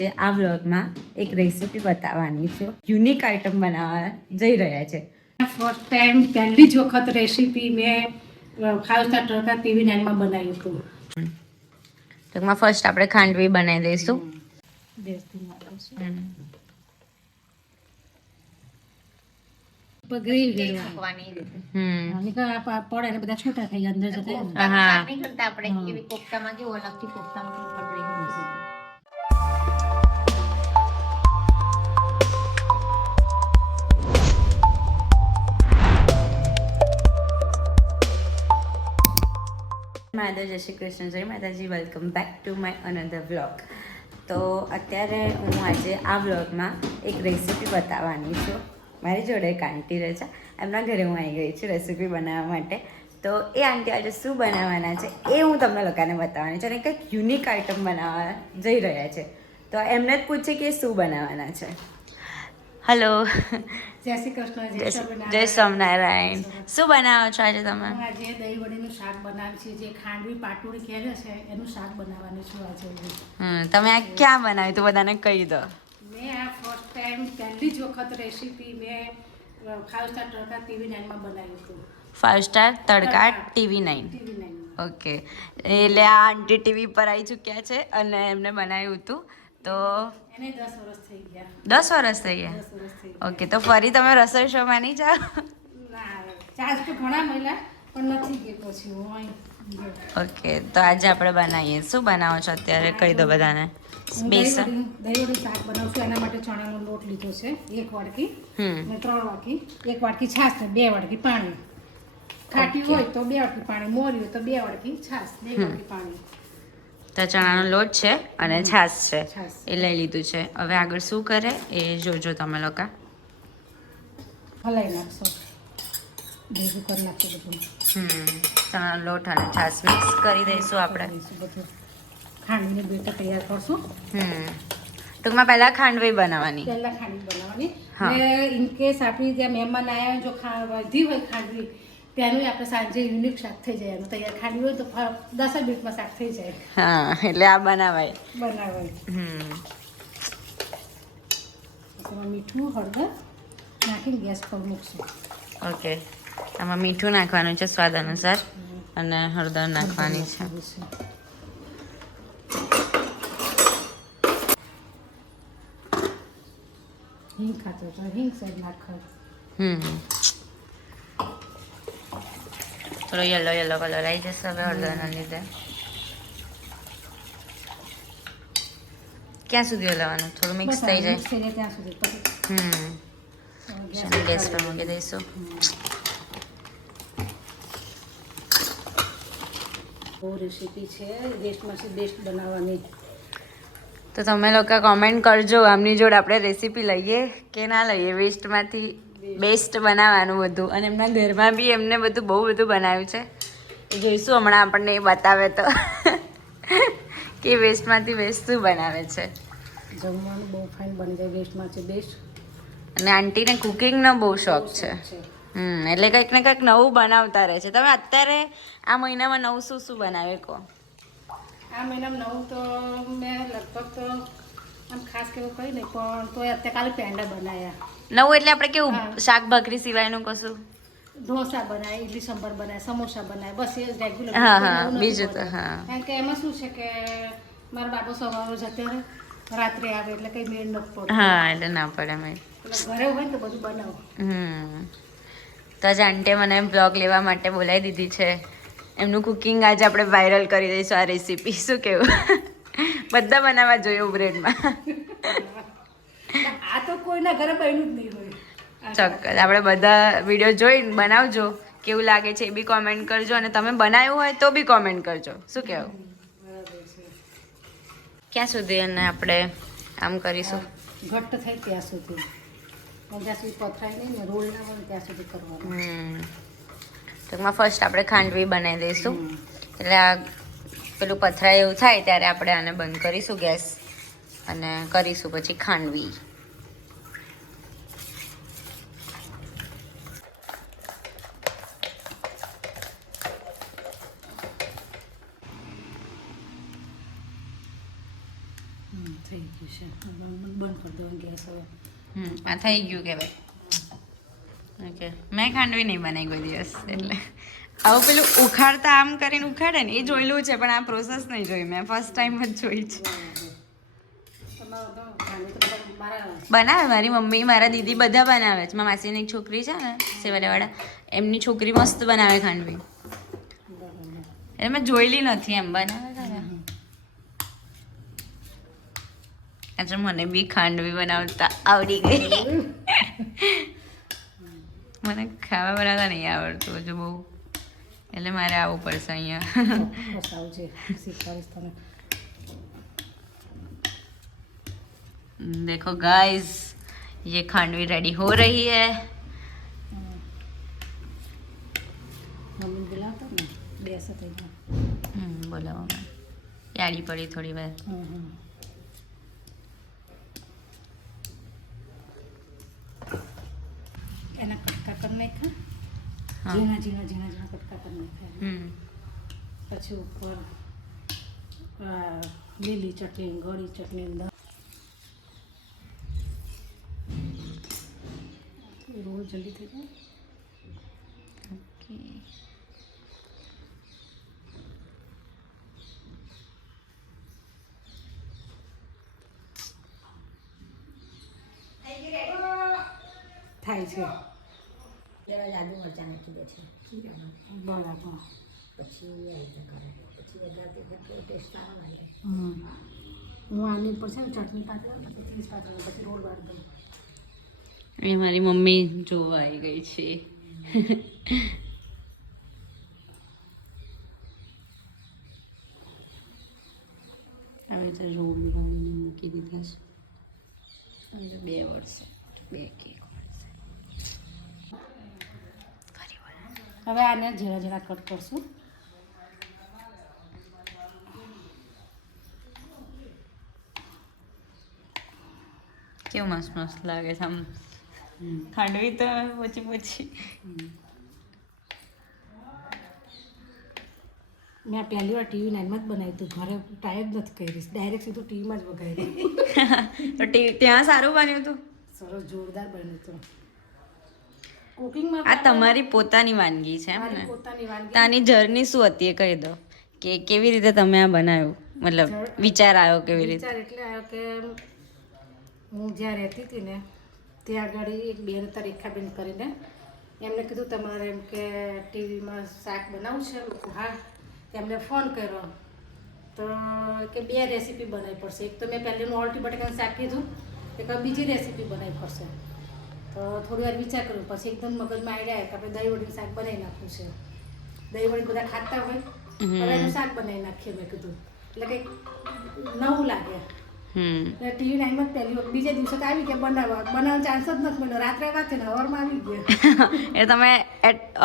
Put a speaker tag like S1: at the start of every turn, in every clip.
S1: આ વ્લોગમાં એક રેસીપી બતાવવાની છું. યુનિક આઇટમ બનાવવા જઈ રહ્યા છે.
S2: ફર્સ્ટ ટાઈમ પહેલી જ વખત રેસીપી મેં ફાઇવ સ્ટાર ટકા ટીવી નાઇનમાં બનાવ્યું હતું.
S1: ટૂંકમાં ફર્સ્ટ આપણે ખાંડવી બનાવી દઈશું.
S2: પગરી પડે ને બધા છોટા થઈ અંદર જતા
S1: હા. માધવ, જય શ્રી કૃષ્ણ, જય માતાજી welcome back to my another vlog તો અત્યારે હું આજે આ વ્લોગમાં એક રેસીપી બતાવવાની છું. મારી જોડે એક આંટી રહે છે. એમના ઘરે હું આવી ગઈ છું રેસીપી બનાવવા માટે. તો એ આંટી આજે શું બનાવવાના છે એ હું તમને લોકોને બતાવવાની છું અને કંઈક યુનિક આઇટમ બનાવવા જઈ રહ્યા છે. તો એમને જ પૂછે કે શું બનાવવાના છે. હલો.
S2: જય શ્રી કૃષ્ણ જય સ્વામિનારાયણ.
S1: શું બનાવો છો આજે તમે?
S2: આજે દહીં વડીનું શાક બનાવ્યું છે જે ખાંડવી પાટુડી કહે છે એનું શાક બનાવવાનું છું આજે.
S1: તમે આ ક્યાં બનાવ્યું તું બધાને કહી દો.
S2: મેં આ ફર્સ્ટ ટાઈમ પહેલી જ વખત રેસીપી મેં ફાઇવ સ્ટાર ટકા ટીવી નાઇનમાં બનાવ્યું હતું.
S1: Five Star Tadka
S2: TV Nine
S1: okay એટલે આ આંટી ટીવી પર આવી ચૂક્યા છે અને એમને બનાવ્યું હતું. તો
S2: એને દસ વર્ષ થઈ ગયા.
S1: ઓકે તો ફરી તમે રસોઈ શોમાં નહીં જાઓ?
S2: ના
S1: ઓકે તો આજે આપણે બનાવીએ. શું બનાવો છો અત્યારે? કહી દો બધાને. બેસન
S2: દહીં વડી- દહીં વડી શાક બનાવશું એના માટે ચણાનો લોટ લીધો છે એક વાડકી
S1: હમ.
S2: અને ત્રણ વાડકી એક વાડકી છાશ ને બે વાડકી પાણી. ખાટી હોય તો બે વાડકી પાણી. મોરી હોય તો બે વાડકી છાશ બે વાડકી પાણી.
S1: તો ચણાનો લોટ છે અને છાશ છે. એ લઈ લીધું છે. હવે આગળ શું કરે એ જોજો તમે લોકો.
S2: હલાઈ નાખશો. ભેગું કરી નાખશું બધું.
S1: હમ. ચણાનો લોટ અને છાશ મિક્સ કરી દઈશું આપણે.
S2: બધું. ખાંડની બેટર તૈયાર કરશું.
S1: હમ. ટૂંકમાં પહેલાં ખાંડવી બનાવવાની.
S2: પહેલા ખાંડવી બનાવવાની. ઇન કેસ આપણી ત્યાં મહેમાન આવ્યા જો ખા વધી હોય ખાંડવી ત્યાંનું આપણે સાંજે યુનિક શાક થઈ જાય એનું તૈયાર ખાંડવી હોય તો દસ જ મિનિટમાં શાક થઈ જાય.
S1: હા એટલે આ બનાવાય.
S2: બનાવાય. મીઠું હળદર નાખીને ગેસ પર મૂકશું.
S1: ઓકે. આમાં મીઠું નાખવાનું છે સ્વાદ અનુસાર અને હળદર નાખવાની છે.
S2: હિંગ ખાતો તો હિંગ સાઈડ નાખ.
S1: હમ. થોડો યલો યલો કલર આવી જશે હવે હળદરના લીધે ક્યાં સુધી હલાવવાનું થોડું મિક્સ થઈ જાય હમ
S2: ગેસ
S1: પર મૂકી દઈશું
S2: બહુ રેસીપી છે બેસ્ટ બનાવવાની
S1: તો તમે લોકો કોમેન્ટ કરજો આમની જોડે આપણે રેસીપી લઈએ કે ના લઈએ વેસ્ટમાંથી બેસ્ટ બનાવવાનું બધું. અને એમના ઘરમાં બી એમને બધું બહુ બધું બનાવ્યું છે. જોઈશું હમણાં આપણને એ બતાવે તો. કે વેસ્ટમાંથી બેસ્ટ શું બનાવે છે.
S2: જમવાનું બહુ ફાઇન બની જાય વેસ્ટમાંથી બેસ્ટ
S1: અને આંટીને કુકિંગનો બહુ શોખ છે. હમ એટલે કંઈક ને કંઈક નવું બનાવતા રહે છે. તમે અત્યારે આ મહિનામાં નવું શું શું બનાવે કહો.
S2: આ મહિનામાં નવું તો મેં લગભગ તો આમ ખાસ કેવું કહી નહીં પણ તોય અત્યારે કાલે પેંડા બનાવ્યા
S1: નવું એટલે આપણે કેવું. શાક ભાખરી સિવાયનું કશું?
S2: ઢોસા બનાય ઇડલી સંભાર બનાય સમોસા બનાય બસ એ રેગ્યુલર
S1: હા, હા, બીજું તો હા.
S2: કારણ કે એમાં શું છે કે મારા બાપુ સવારે જતે રહે રાત્રે આવે એટલે કઈ મેળ ન પડે
S1: હા એટલે ના પડે મેં
S2: ઘરે હોય તો બધું બનાવો.
S1: હમ. તો આજે મને મને બ્લોગ લેવા માટે બોલાવી દીધી છે. એમનું કુકિંગ આજે આપણે વાયરલ કરી દઈશું આ રેસીપી શું કેવું? બધા બનાવવા જોઈએ બ્રેડમાં
S2: તો કોઈના ઘરે બન્યું જ નહીં હોય.
S1: ચોક્કસ આપણે બધા વીડિયો જોઈને બનાવજો. કેવું લાગે છે એ બી કોમેન્ટ કરજો અને તમે બનાવ્યું હોય તો બી કોમેન્ટ કરજો. શું કહેવું ક્યાં સુધી અને આપણે આમ કરીશું?
S2: ઘટ્ટ થાય ત્યાં સુધી. અને સુધી પથરાય નહીં ને રોલ ના હોય ત્યાં સુધી કરવાનું.
S1: ટૂંકમાં ફર્સ્ટ આપણે ખાંડવી બનાવી દઈશું. એટલે આ પેલું પથરાય એવું થાય ત્યારે આપણે આને બંધ કરીશું ગેસ. અને કરીશું પછી ખાંડવી
S2: હમ, થઈ ગયું છે બંધ કરી દેવાનું ગેસ હવે
S1: હમ, આ થઈ ગયું કહેવાય. ઓકે. મેં ખાંડવી નહીં બનાવી કોઈ દિવસ, એટલે આવું પેલું ઉખાડતા આમ કરીને ઉખાડે ને એ જોયેલું છે, પણ આ પ્રોસેસ નહીં જોઈ મેં. ફર્સ્ટ ટાઈમ જ જોઈ છે. બનાવે મારી મમ્મી, મારા દીદી બધા બનાવે છે. મારા માસીની એક છોકરી છે ને સેવાડાવાળા એમની છોકરી મસ્ત બનાવે ખાંડવી. એટલે મેં જોયેલી નથી એમ બનાવે. આજે મને બી ખાંડવી બનાવતા આવડી ગઈ મને ખાવા બનાવતા નહીં આવડતું હજુ બહુ એટલે મારે આવવું પડશે અહીંયા
S2: ફસાવું છે શીખવાડીશ તમે
S1: देखो गाइस ये खांडवी रेडी हो रही है
S2: મમ્મી બોલાવતા ને બેસ થઈ ગયા
S1: હમ બોલાવો મેં યાડી પડી થોડી વાર
S2: ઝીણા ઝીણા ઝીણા ઝીણા કટકા કરી નાખ્યા પછી ઉપર લીલી ચટણી ગળી ચટણી રોલ જલ્દી થઈ જાય.
S1: ઓકે.
S2: થાય છે.
S3: જરા આદુ મરચાં નાખી દે છે? ખીરામાં
S2: બરાબર.
S3: પછી એ રીતે કરે. પછી વખતે ટેસ્ટ સારો લાગે.
S2: હું આની ઉપર છે ને ચટણી પાથરું પછી ચીઝ પાથરું પછી રોલ વાર દઉં
S1: એ મારી મમ્મી જોવા આવી ગઈ છે. હવે તો રોલ વાળીને મૂકી દીધા છે. બે વર્ષે બે કેક મળશે ફરી વાર
S2: હવે આને ઝીણા ઝીણા કટ કરશું.
S1: કેવું મસ્ત મસ્ત લાગે છે આમ. ખાંડવી તો પછી. પછી
S2: મેં પહેલી વાર ટીવી નાઇનમાં જ બનાવ્યું હતું. ઘરે ટ્રાય જ નથી કરીશ ડાયરેક્ટ સીધું ટીવીમાં જ બગાડી
S1: તો ત્યાં સારું બન્યું હતું
S2: સરસ જોરદાર બન્યું હતું કુકિંગમાં
S1: આ તમારી પોતાની વાનગી છે એમ ને?
S2: પોતાની વાનગી.
S1: તાની જર્ની શું હતી એ કહી દો? કે કેવી રીતે તમે આ બનાવ્યું? મતલબ વિચાર આવ્યો કેવી રીતે?
S2: વિચાર એટલે આવ્યો કે હું જ્યાં રહેતી હતી ને ત્યાં આગળ એક બેન હતા રેખાબેન કરીને. એમને કીધું તમારે એમ કે ટીવીમાં શાક બનાવવું છે? હા. એમને ફોન કર્યો. તો કે બે રેસીપી બનાવી પડશે. એક તો મેં પહેલીનું ઓલટી બટેકાનું શાક કીધું એક બીજી રેસીપી બનાવી પડશે. તો થોડી વાર વિચાર કર્યો પછી એકદમ મગજમાં આઈડિયા કે આપણે દહીં વડીનું શાક બનાવી નાખવું છે. દહીં વડી બધા ખાતા હોય. એનું શાક બનાવી નાખીએ મેં કીધું. એટલે કંઈક નવું લાગે. એટલે ટીવી નાઇનમાં પહેલી વખત બીજા દિવસે આવી ગયા બનાવવા. બનાવવાનો ચાન્સ જ નથી મળ્યો. રાત્રે વાત છે ને હવારમાં આવી ગયા.
S1: એ તમે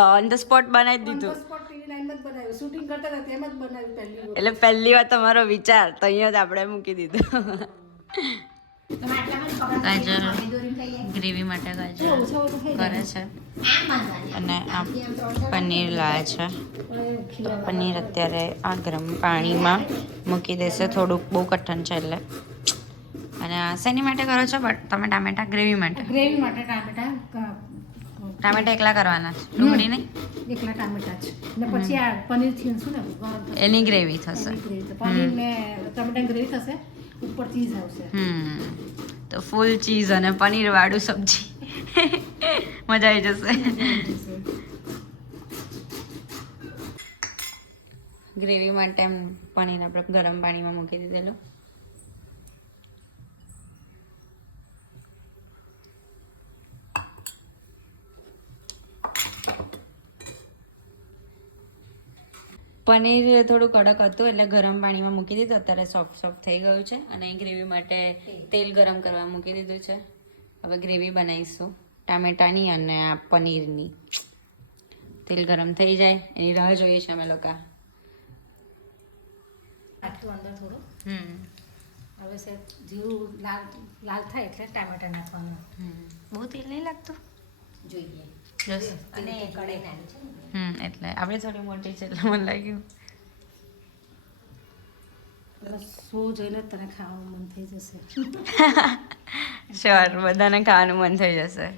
S1: ઓન ધ સ્પોટ બનાવી દીધું.
S2: સ્પોટ ટીવી નાઇનમાં જ બનાવ્યું. શૂટિંગ કરતા હતા તેમ જ બનાવ્યું પહેલી
S1: એટલે પહેલી વાર તમારો વિચાર તો અહીંયા જ આપણે મૂકી દીધો. ગાજર. ગ્રેવી માટે ગાજર કરે છે. અને આ પનીર લાવે છે. પનીર અત્યારે આ ગરમ પાણીમાં મૂકી દેશે. થોડુંક બહુ કઠણ છે એટલે. અને આ શેની માટે કરો છો? બટ તમે ટામેટા ગ્રેવી માટે.
S2: ગ્રેવી માટે ટામેટા
S1: ટામેટા એકલા કરવાના છે? ડુંગળી નહીં?
S2: એકલા ટામેટા છે ને પછી આ પનીર છીણશું ને.
S1: એની ગ્રેવી થશે.
S2: પનીર ને ટામેટા ગ્રેવી થશે. ઉપર ચીઝ આવશે.
S1: હમ. તો ફૂલ ચીઝ અને પનીર વાળું સબ્જી. મજા આવી જશે. ગ્રેવી માટે એમ પનીર આપણે ગરમ પાણીમાં મૂકી દીધેલું. પનીર થોડું કડક હતું એટલે ગરમ પાણીમાં મૂકી દીધું. અત્યારે સોફ્ટ સોફ્ટ થઈ ગયું છે અને ગ્રેવી માટે તેલ ગરમ કરવા મૂકી દીધું છે. હવે ગ્રેવી બનાવીશું. ટામેટાની અને આ પનીરની. તેલ ગરમ થઈ જાય. એની રાહ જોઈએ છે અમે લોકો.
S2: આટલું અંદર થોડું?
S1: હમ.
S2: હવે છે જીરું લાલ લાલ થાય એટલે ટામેટા નાખવાનું.
S1: હમ. બહુ તેલ નહીં લાગતું?
S3: જોઈએ.
S1: એટલે આપણે થોડી મોટી છે એટલે મને લાગ્યું.
S2: રસવું જોઈને તને ખાવાનું મન થઈ જશે.
S1: શ્યોર બધાને ખાવાનું મન થઈ જશે.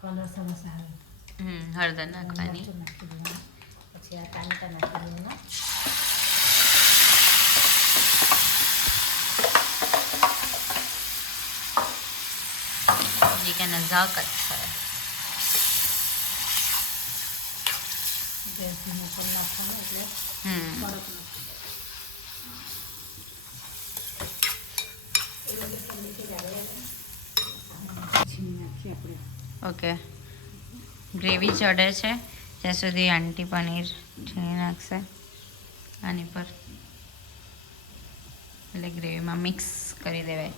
S2: કોલર સમોસા આવે.
S1: હમ હળદર
S2: છે
S1: ઓકે. ગ્રેવી ચડે છે. ત્યાં સુધી આંટી પનીર છીણી નાખશે. આની પર. એટલે ગ્રેવીમાં મિક્સ કરી દેવાય.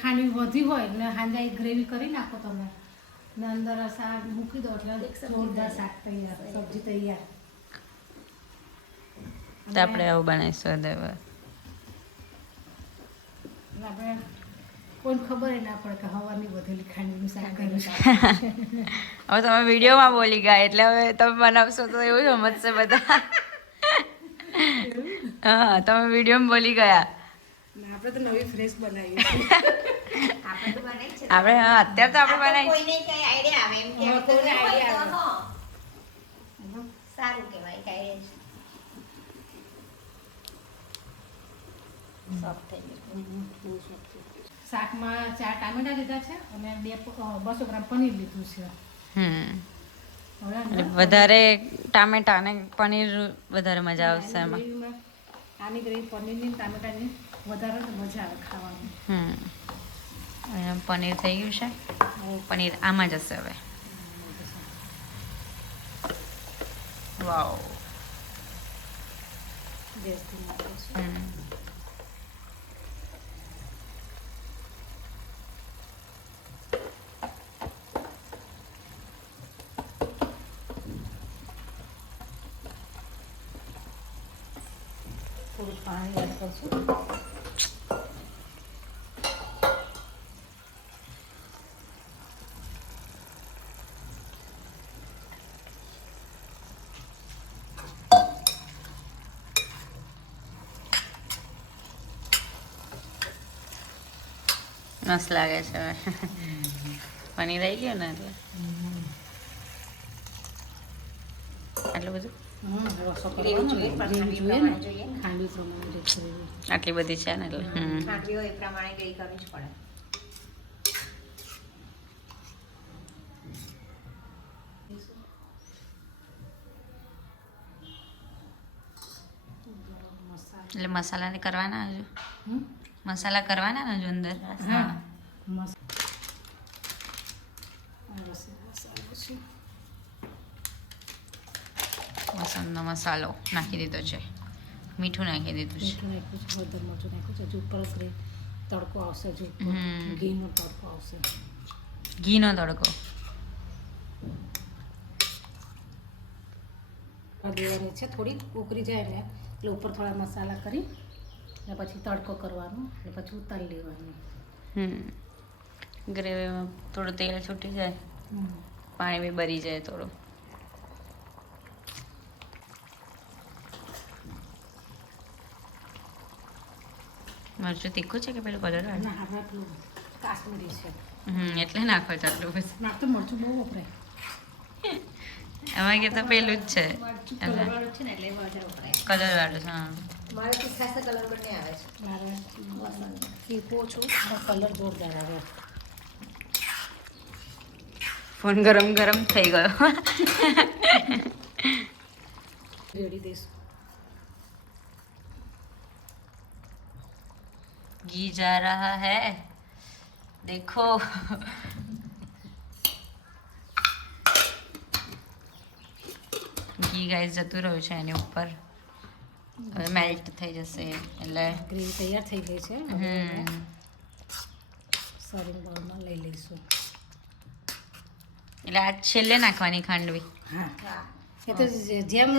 S2: ખાંડવી વધી હોય એટલે હાંજા ગ્રેવી કરી નાખો તમે. ને અંદર શાક મૂકી દો એટલે જોરદાર શાક તૈયાર સબ્જી તૈયાર.
S1: તો આપણે આવું બનાવીશું
S2: દેવા. આપણે કોઈને ખબર ના પડે કે હવાની વધેલી ખાંડવીનું શાક કર્યું
S1: હવે તમે વિડીયોમાં બોલી ગયા એટલે હવે તમે બનાવશો તો એવું સમજશે બધા. હા તમે વિડીયોમાં બોલી ગયા.
S2: આપણે તો નવી ફ્રેશ બનાવી
S4: આપણે તો બનાવી છે
S1: આપણે હા અત્યારે તો આપણે બનાવી
S4: કોઈને કઈ આઈડિયા આવે એમ કે
S2: કોઈને idea આવે.
S4: સારું કહેવાય કે idea છે. Soft થઈ ગયું.
S2: શાકમાં ચાર ટામેટા લીધા છે અને બે બસો ગ્રામ પનીર લીધું છે.
S1: વધારે ટામેટા અને પનીર વધારે મજા આવશે એમાં.
S2: આની ગ્રેવી પનીરની ને ટામેટાની વધારે મજા આવે ખાવાની.
S1: હમ. પનીર થઈ ગયું છે. પનીર આમાં જશે હવે. વાવ.
S2: થોડું પાણી એડ કરશું
S1: મસ્ત લાગે છે હવે પનીર આવી ગયું ને એટલે આટલું બધું આટલી બધી છે ને એટલે હમ
S4: એ પ્રમાણે ગઈ કરવી જ પડે
S2: મસાલા
S1: એટલે મસાલાને કરવાના હજુ
S2: હમ
S1: મસાલા કરવાના ને જો અંદર?
S2: આ મસાલો
S1: નાખી દીધો છે. મીઠું નાખી દીધું છે.
S2: હળદર મરચું નાખ્યું છે હજુ ઉપર તડકો આવશે હજુ ઘીનો તડકો આવશે.
S1: ઘીનો તડકો.
S2: દેવાની છે થોડી ઉકળી જાય ને એટલે ઉપર થોડા મસાલા કરી ને પછી તડકો કરવાનો ને પછી ઉતારી લેવાનું.
S1: હમ. ગ્રેવીમાં થોડું તેલ છૂટી જાય. પાણી બી બરી જાય થોડું. મરચું તીખું છે કે પેલું કલર
S2: કાશ્મીરી છે.
S1: હમ એટલે નાખો છો આટલું બસ
S2: નાખ તો મરચું બહુ વપરાય.
S1: એમાં કે તો પેલું જ છે.
S4: કલર વાળું છે ને એટલે
S1: કલર વાળું છે હા.
S4: મારાથી કલર બંને આવે છે.
S2: મારા ફીપો છું કલર જોરદાર આવે.
S1: ફોન ગરમ ગરમ થઈ ગયો.
S2: રેડી
S1: ઘી જા રહા હૈ. દેખો. ઘી ગાઈસ જતું રહ્યું છે એની ઉપર. હવે મેલ્ટ થઈ જશે એટલે
S2: ગ્રેવી તૈયાર થઈ ગઈ છે. સર્વિંગ બાઉલમાં લઈ લઈશું.
S1: એટલે આ છેલ્લે નાખવાની ખાંડવી.
S2: હા. એ તો જેમ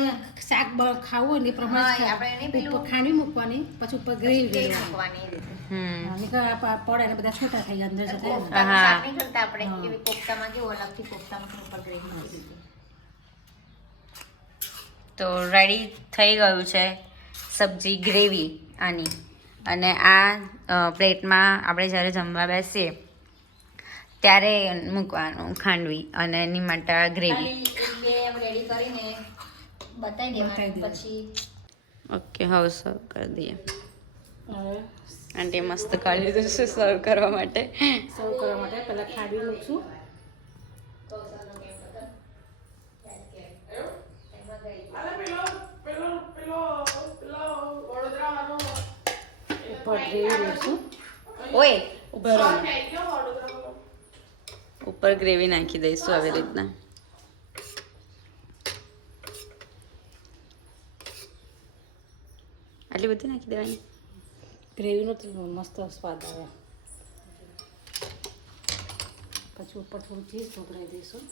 S2: શાક ખાવું હોય ને એ પ્રમાણે જ
S4: હા, આપણે એને
S2: ખાંડી મૂકવાની પછી ઉપર ગ્રેવી
S4: મૂકવાની
S2: પડે ને બધા છૂટા થઈ જાય અંદર જતા
S1: હા.
S4: આપણે એવી કોફતામાં કેવું અલગથી કોફતામાં ઉપર ગ્રેવી મૂકી
S1: તો રેડી થઈ ગયું છે. સબ્જી ગ્રેવી આની. અને આ પ્લેટમાં આપણે જ્યારે જમવા બેસીએ ત્યારે મૂકવાનું ખાંડવી અને એની માટે ગ્રેવી. ઓકે હવે સર્વ કરી દઈએ. આંટી મસ્ત કાઢી લીધું છે સર્વ કરવા માટે.
S2: સર્વ કરવા માટે. પહેલાં ખાંડવી મૂકશું. ગ્રેવી રેડશું
S1: ઓય.
S2: ઊભા રહો
S1: ઉપર ગ્રેવી નાખી દઈશું આવી રીતના. આટલી બધી નાખી દેવાની?
S2: ગ્રેવીનો તો મસ્ત સ્વાદ આવે. પછી ઉપર થોડું ચીઝ ચોપડાવી દઈશું.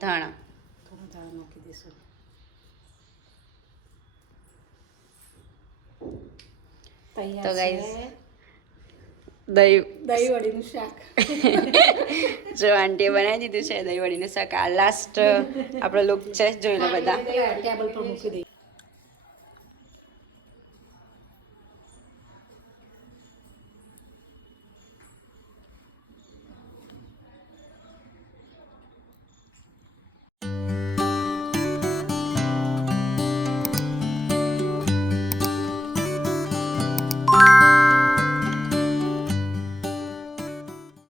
S1: ધાણા.
S2: થોડું દાળ નાખી દઈશું.
S1: તો
S2: તૈયાર
S1: દહીં
S2: દહીં શાક.
S1: જો આંટીએ બનાવી દીધું છે દહીં વડીનું શાક. આ લાસ્ટ આપણો લુક છે જોઈ લો બધા.
S2: ટેબલ પર મૂકી દઈએ.